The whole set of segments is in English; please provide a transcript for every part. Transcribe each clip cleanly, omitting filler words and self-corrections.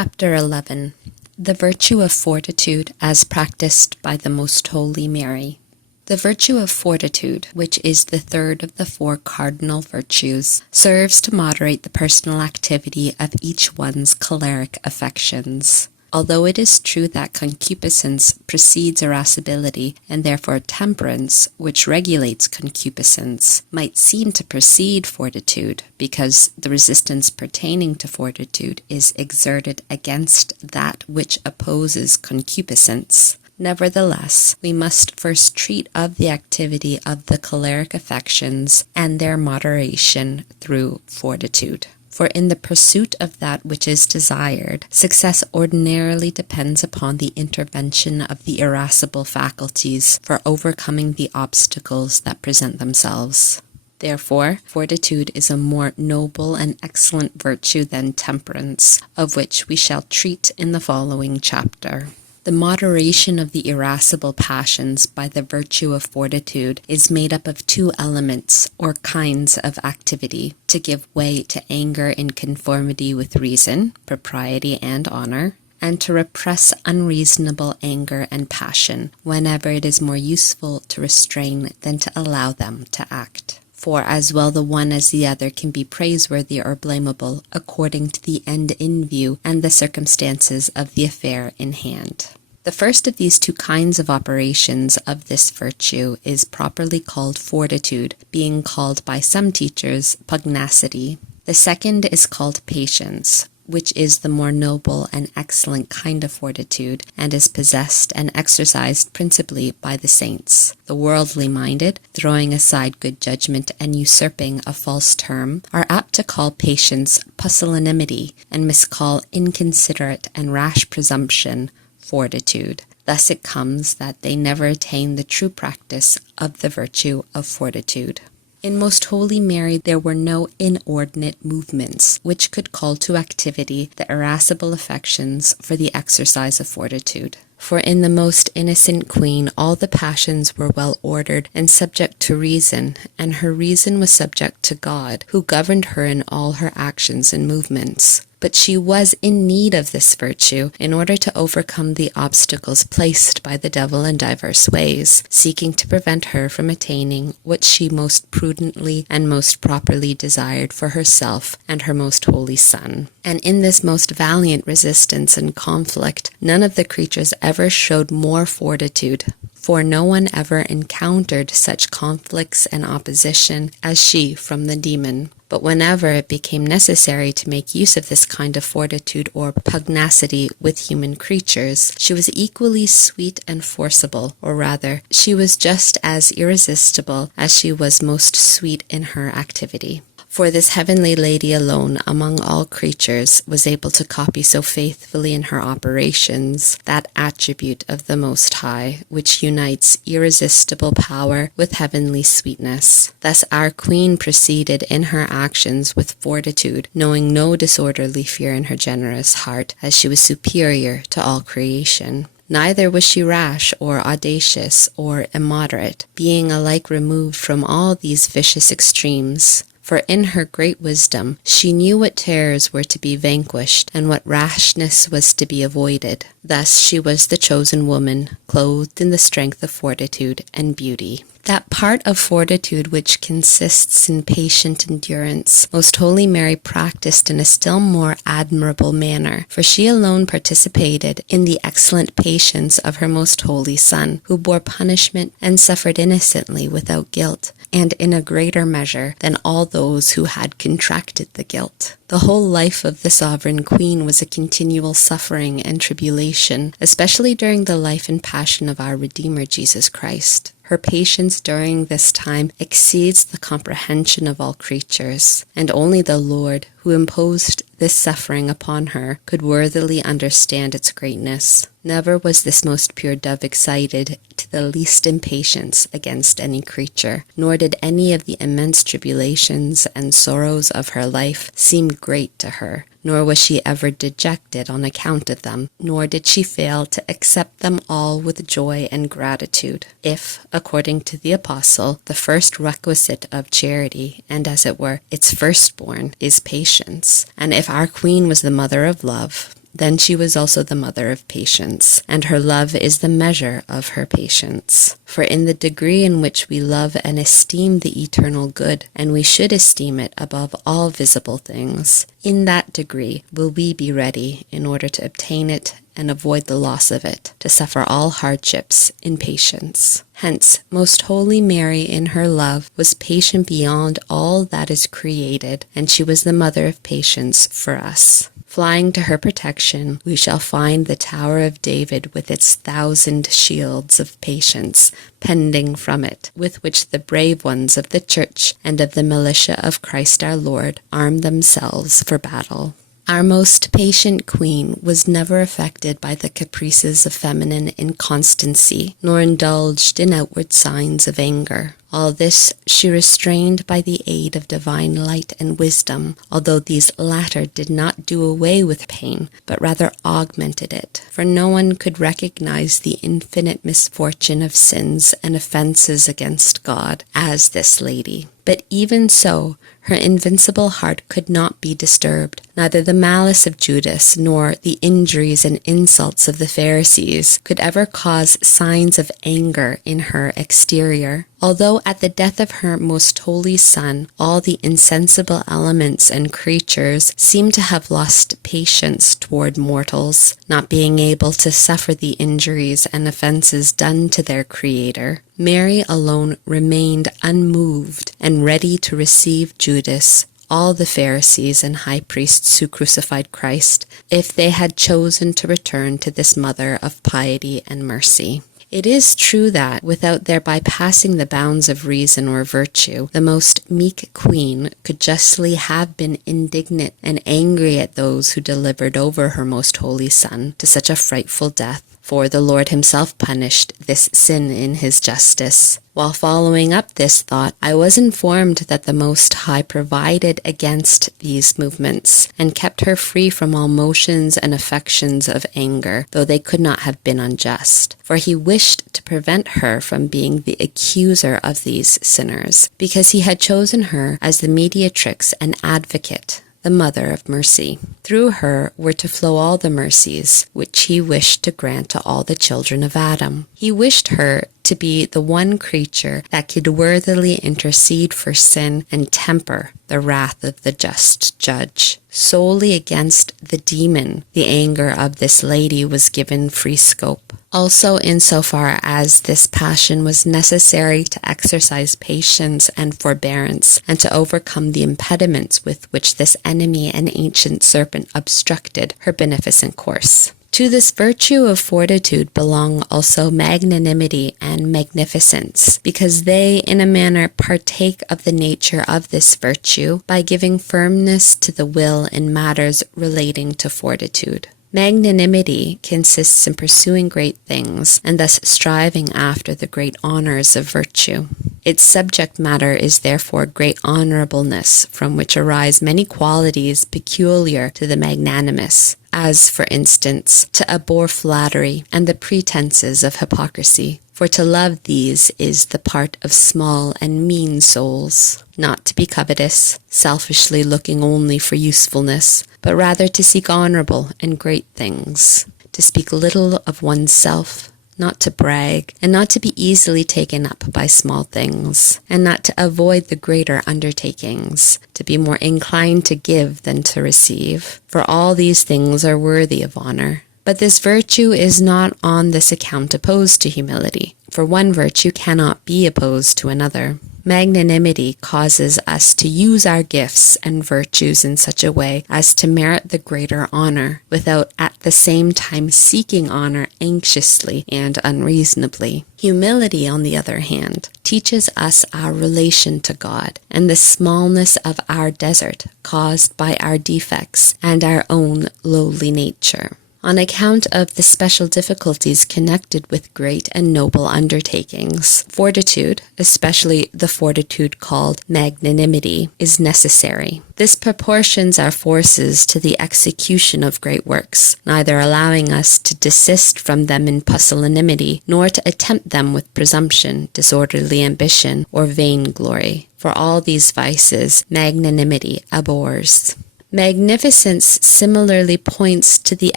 Chapter 11. The Virtue of Fortitude as Practiced by the Most Holy Mary. The virtue of fortitude, which is the third of the four cardinal virtues, serves to moderate the personal activity of each one's choleric affections. Although it is true that concupiscence precedes irascibility, and therefore temperance, which regulates concupiscence, might seem to precede fortitude, because the resistance pertaining to fortitude is exerted against that which opposes concupiscence. Nevertheless, we must first treat of the activity of the choleric affections and their moderation through fortitude. For in the pursuit of that which is desired, success ordinarily depends upon the intervention of the irascible faculties for overcoming the obstacles that present themselves. Therefore, fortitude is a more noble and excellent virtue than temperance, of which we shall treat in the following chapter. The moderation of the irascible passions by the virtue of fortitude is made up of two elements, or kinds of activity: to give way to anger in conformity with reason, propriety, and honor, and to repress unreasonable anger and passion, whenever it is more useful to restrain than to allow them to act. For as well the one as the other can be praiseworthy or blamable, according to the end in view and the circumstances of the affair in hand. The first of these two kinds of operations of this virtue is properly called fortitude, being called by some teachers pugnacity. The second is called patience, which is the more noble and excellent kind of fortitude, and is possessed and exercised principally by the saints. The worldly minded, throwing aside good judgment and usurping a false term, are apt to call patience pusillanimity, and miscall inconsiderate and rash presumption fortitude. Thus it comes that they never attain the true practice of the virtue of fortitude. In Most Holy Mary there were no inordinate movements which could call to activity the irascible affections for the exercise of fortitude. For in the most innocent Queen all the passions were well ordered and subject to reason, and her reason was subject to God, who governed her in all her actions and movements. But she was in need of this virtue in order to overcome the obstacles placed by the devil in diverse ways, seeking to prevent her from attaining what she most prudently and most properly desired for herself and her most holy Son. And in this most valiant resistance and conflict, none of the creatures ever showed more fortitude, for no one ever encountered such conflicts and opposition as she from the demon. But whenever it became necessary to make use of this kind of fortitude or pugnacity with human creatures, she was equally sweet and forcible, or rather, she was just as irresistible as she was most sweet in her activity. For this heavenly lady alone among all creatures was able to copy so faithfully in her operations that attribute of the Most High, which unites irresistible power with heavenly sweetness. Thus our Queen proceeded in her actions with fortitude, knowing no disorderly fear in her generous heart, as she was superior to all creation. Neither was she rash or audacious or immoderate, being alike removed from all these vicious extremes. For in her great wisdom she knew what terrors were to be vanquished and what rashness was to be avoided. Thus she was the chosen woman, clothed in the strength of fortitude and beauty. That part of fortitude which consists in patient endurance, Most Holy Mary practiced in a still more admirable manner, for she alone participated in the excellent patience of her Most Holy Son, who bore punishment and suffered innocently without guilt, and in a greater measure than all those who had contracted the guilt. The whole life of the Sovereign Queen was a continual suffering and tribulation, especially during the life and passion of our Redeemer Jesus Christ. Her patience during this time exceeds the comprehension of all creatures, and only the Lord, who imposed this suffering upon her, could worthily understand its greatness. Never was this most pure dove excited to the least impatience against any creature, nor did any of the immense tribulations and sorrows of her life seem great to her, nor was she ever dejected on account of them, nor did she fail to accept them all with joy and gratitude. If, according to the Apostle, the first requisite of charity, and as it were, its firstborn, is patience, and if our Queen was the mother of love, then she was also the mother of patience, and her love is the measure of her patience. For in the degree in which we love and esteem the eternal good, and we should esteem it above all visible things, in that degree will we be ready, in order to obtain it and avoid the loss of it, to suffer all hardships in patience. Hence, Most Holy Mary in her love was patient beyond all that is created, and she was the mother of patience for us. Flying to her protection, we shall find the Tower of David with its 1,000 shields of patience pending from it, with which the brave ones of the Church and of the militia of Christ our Lord arm themselves for battle. Our most patient queen was never affected by the caprices of feminine inconstancy, nor indulged in outward signs of anger. All this she restrained by the aid of divine light and wisdom, although these latter did not do away with pain, but rather augmented it. For no one could recognize the infinite misfortune of sins and offenses against God as this lady. But even so, her invincible heart could not be disturbed. Neither the malice of Judas nor the injuries and insults of the Pharisees could ever cause signs of anger in her exterior. Although at the death of her most holy Son, all the insensible elements and creatures seemed to have lost patience toward mortals, not being able to suffer the injuries and offenses done to their Creator, Mary alone remained unmoved and ready to receive Judas, all the Pharisees and high priests who crucified Christ, if they had chosen to return to this mother of piety and mercy. It is true that, without thereby passing the bounds of reason or virtue, the most meek queen could justly have been indignant and angry at those who delivered over her most holy Son to such a frightful death. For the Lord himself punished this sin in his justice. While following up this thought, I was informed that the Most High provided against these movements, and kept her free from all motions and affections of anger, though they could not have been unjust. For he wished to prevent her from being the accuser of these sinners, because he had chosen her as the mediatrix and advocate, the mother of mercy. Through her were to flow all the mercies which he wished to grant to all the children of Adam. He wished her to be the one creature that could worthily intercede for sin and temper the wrath of the just judge. Solely against the demon, the anger of this lady was given free scope. Also, insofar as this passion was necessary to exercise patience and forbearance, and to overcome the impediments with which this enemy and ancient serpent obstructed her beneficent course. To this virtue of fortitude belong also magnanimity and magnificence, because they in a manner partake of the nature of this virtue by giving firmness to the will in matters relating to fortitude. Magnanimity consists in pursuing great things, and thus striving after the great honors of virtue. Its subject matter is therefore great honorableness, from which arise many qualities peculiar to the magnanimous, as, for instance, to abhor flattery and the pretenses of hypocrisy. For to love these is the part of small and mean souls, not to be covetous, selfishly looking only for usefulness, but rather to seek honorable and great things, to speak little of oneself, not to brag, and not to be easily taken up by small things, and not to avoid the greater undertakings, to be more inclined to give than to receive. For all these things are worthy of honor. But this virtue is not on this account opposed to humility, for one virtue cannot be opposed to another. Magnanimity causes us to use our gifts and virtues in such a way as to merit the greater honor, without at the same time seeking honor anxiously and unreasonably. Humility, on the other hand, teaches us our relation to God and the smallness of our desert caused by our defects and our own lowly nature. On account of the special difficulties connected with great and noble undertakings, fortitude, especially the fortitude called magnanimity, is necessary. This proportions our forces to the execution of great works, neither allowing us to desist from them in pusillanimity, nor to attempt them with presumption, disorderly ambition, or vainglory. For all these vices magnanimity abhors. Magnificence similarly points to the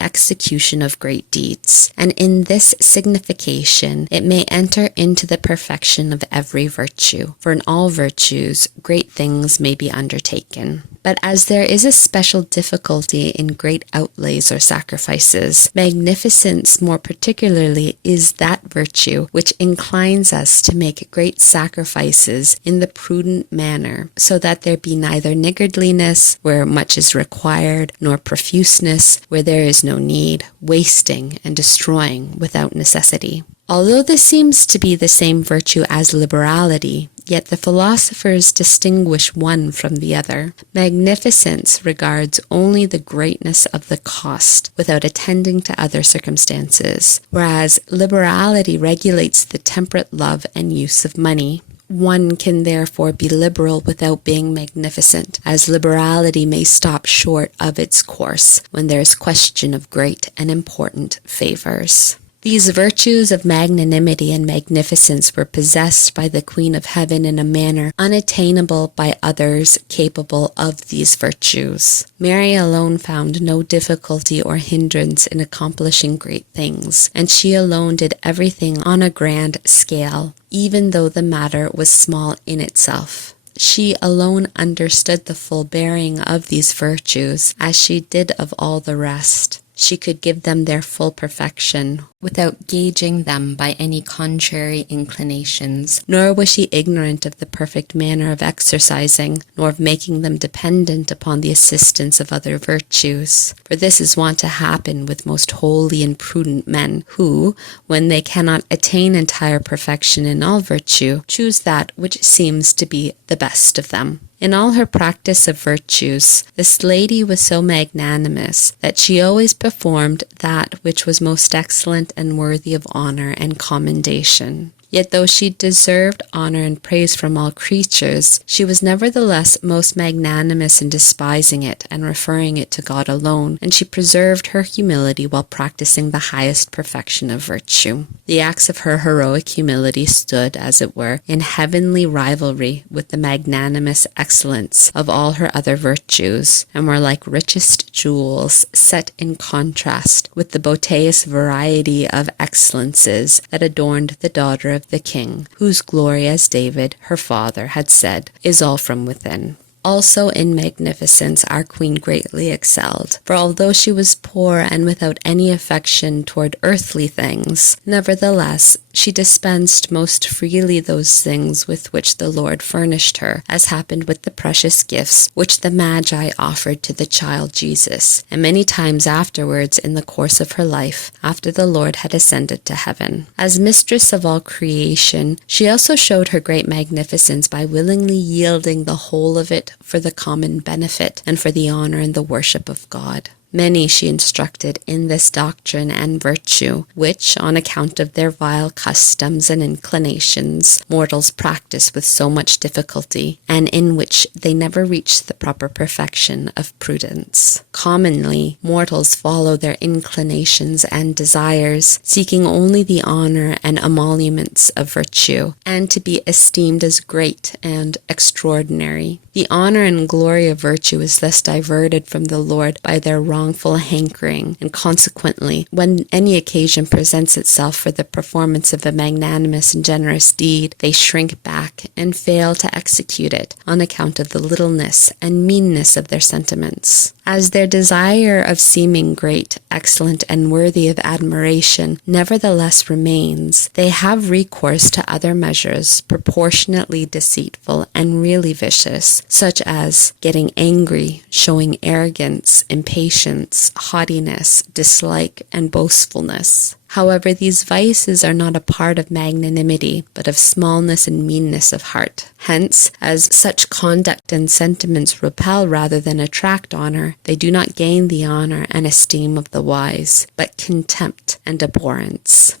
execution of great deeds, and in this signification it may enter into the perfection of every virtue, for in all virtues great things may be undertaken. But as there is a special difficulty in great outlays or sacrifices, magnificence more particularly is that virtue which inclines us to make great sacrifices in the prudent manner, so that there be neither niggardliness where much is required, nor profuseness where there is no need, wasting and destroying without necessity. Although this seems to be the same virtue as liberality, yet the philosophers distinguish one from the other. Magnificence regards only the greatness of the cost, without attending to other circumstances, whereas liberality regulates the temperate love and use of money. One can therefore be liberal without being magnificent, as liberality may stop short of its course when there is question of great and important favors. These virtues of magnanimity and magnificence were possessed by the Queen of Heaven in a manner unattainable by others capable of these virtues. Mary alone found no difficulty or hindrance in accomplishing great things, and she alone did everything on a grand scale, even though the matter was small in itself. She alone understood the full bearing of these virtues, as she did of all the rest. She could give them their full perfection, without gauging them by any contrary inclinations, nor was she ignorant of the perfect manner of exercising, nor of making them dependent upon the assistance of other virtues. For this is wont to happen with most holy and prudent men, who, when they cannot attain entire perfection in all virtue, choose that which seems to be the best of them. In all her practice of virtues, this lady was so magnanimous that she always performed that which was most excellent and worthy of honor and commendation. Yet though she deserved honor and praise from all creatures, she was nevertheless most magnanimous in despising it and referring it to God alone, and she preserved her humility while practicing the highest perfection of virtue. The acts of her heroic humility stood, as it were, in heavenly rivalry with the magnanimous excellence of all her other virtues, and were like richest jewels set in contrast with the beauteous variety of excellences that adorned the daughter of the king, whose glory, as David, her father, had said, is all from within. Also in magnificence our queen greatly excelled, for although she was poor and without any affection toward earthly things, nevertheless she dispensed most freely those things with which the Lord furnished her, as happened with the precious gifts which the Magi offered to the child Jesus, and many times afterwards in the course of her life, after the Lord had ascended to heaven. As mistress of all creation, she also showed her great magnificence by willingly yielding the whole of it for the common benefit and for the honor and the worship of God. Many she instructed in this doctrine and virtue, which, on account of their vile customs and inclinations, mortals practice with so much difficulty, and in which they never reach the proper perfection of prudence. Commonly, mortals follow their inclinations and desires, seeking only the honor and emoluments of virtue, and to be esteemed as great and extraordinary. The honor and glory of virtue is thus diverted from the Lord by their wrongful hankering, and consequently, when any occasion presents itself for the performance of a magnanimous and generous deed, they shrink back and fail to execute it on account of the littleness and meanness of their sentiments. As their desire of seeming great, excellent, and worthy of admiration nevertheless remains, they have recourse to other measures proportionately deceitful and really vicious, such as getting angry, showing arrogance, impatience, haughtiness, dislike, and boastfulness. However, these vices are not a part of magnanimity, but of smallness and meanness of heart. Hence, as such conduct and sentiments repel rather than attract honor, they do not gain the honor and esteem of the wise, but contempt and abhorrence.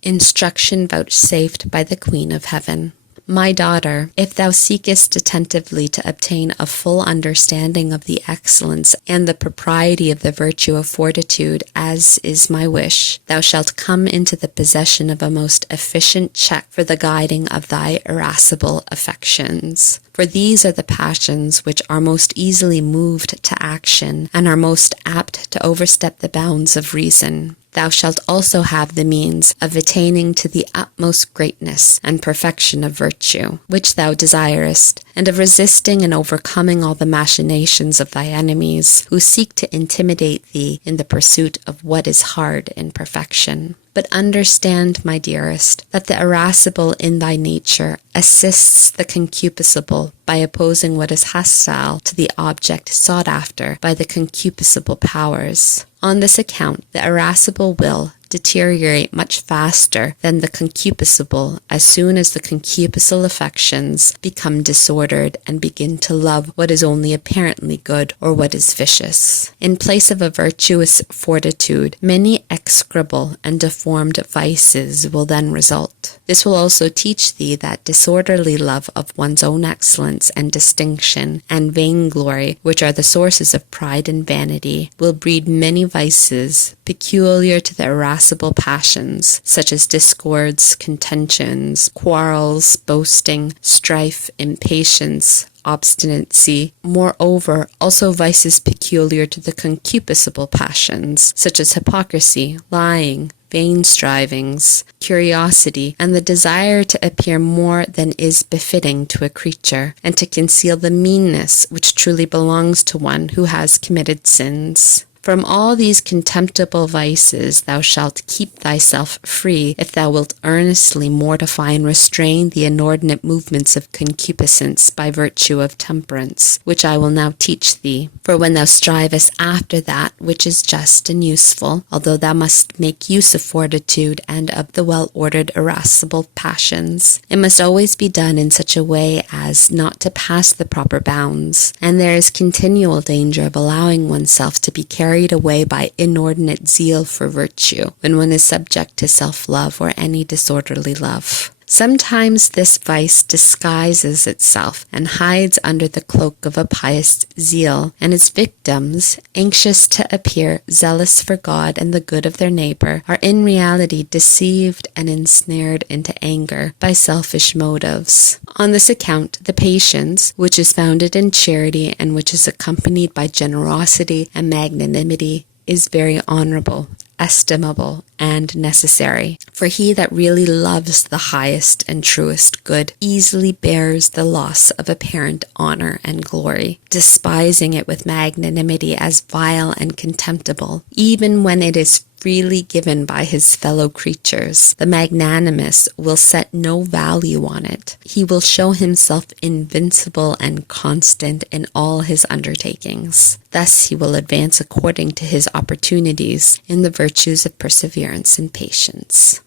Instruction vouchsafed by the Queen of Heaven. My daughter, if thou seekest attentively to obtain a full understanding of the excellence and the propriety of the virtue of fortitude, as is my wish, thou shalt come into the possession of a most efficient check for the guiding of thy irascible affections. For these are the passions which are most easily moved to action and are most apt to overstep the bounds of reason. Thou shalt also have the means of attaining to the utmost greatness and perfection of virtue, which thou desirest, and of resisting and overcoming all the machinations of thy enemies, who seek to intimidate thee in the pursuit of what is hard in perfection. But understand, my dearest, that the irascible in thy nature assists the concupiscible by opposing what is hostile to the object sought after by the concupiscible powers. On this account, the irascible will deteriorate much faster than the concupiscible as soon as the concupiscible affections become disordered and begin to love what is only apparently good or what is vicious. In place of a virtuous fortitude, many execrable and deformed vices will then result. This will also teach thee that disorderly love of one's own excellence and distinction and vainglory, which are the sources of pride and vanity, will breed many vices peculiar to the irascible passions, such as discords, contentions, quarrels, boasting, strife, impatience, obstinacy. Moreover, also vices peculiar to the concupiscible passions, such as hypocrisy, lying, vain strivings, curiosity, and the desire to appear more than is befitting to a creature, and to conceal the meanness which truly belongs to one who has committed sins. From all these contemptible vices thou shalt keep thyself free if thou wilt earnestly mortify and restrain the inordinate movements of concupiscence by virtue of temperance, which I will now teach thee. For when thou strivest after that which is just and useful, although thou must make use of fortitude and of the well-ordered irascible passions, it must always be done in such a way as not to pass the proper bounds, and there is continual danger of allowing oneself to be carried away by inordinate zeal for virtue when one is subject to self-love or any disorderly love. Sometimes this vice disguises itself and hides under the cloak of a pious zeal, and its victims, anxious to appear zealous for God and the good of their neighbor, are in reality deceived and ensnared into anger by selfish motives. On this account, the patience, which is founded in charity and which is accompanied by generosity and magnanimity, is very honorable, estimable, and necessary. For he that really loves the highest and truest good easily bears the loss of apparent honor and glory, despising it with magnanimity as vile and contemptible, even when it is freely given by his fellow creatures. The magnanimous will set no value on it. He will show himself invincible and constant in all his undertakings. Thus he will advance according to his opportunities in the virtues of perseverance and patience.